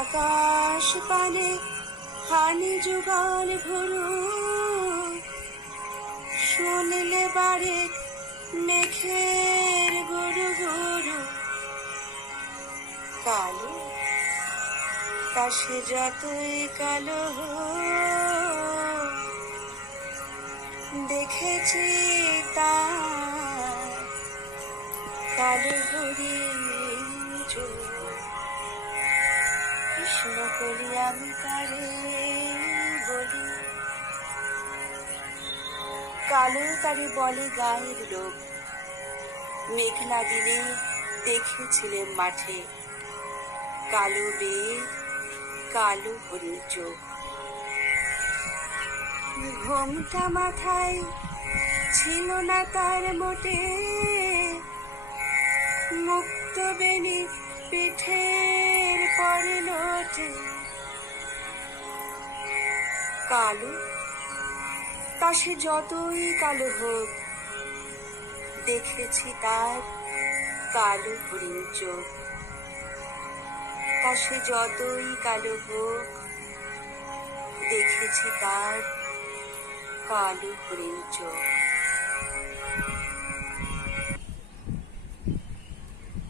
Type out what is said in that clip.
আকাশ পানে হানি যুগল ভরু, শুনলে বারে মেঘের গুরু গুরু। কালো তা সে যতই কালো হোক, দেখেছি তার কালো হরিণ চোখ। কৃষ্ণ কলি আমি তারে বলি, কালো তারে বলে গায়ের লোক। মেঘলা দিনে দেখেছিলেন মাঠে কালো মেঘ, কালো হরিণ চোখ। ঘোমটা মাথায় ছিল না তার মোটে, মুক্ত বেনি পিঠের পরে লোটে। কালো তা সে যতই কালো হোক, দেখেছি তার কালো হরিণ চোখ। তা সে যতই কালো হোক, দেখেছি তার কালো হরিণ চোখ।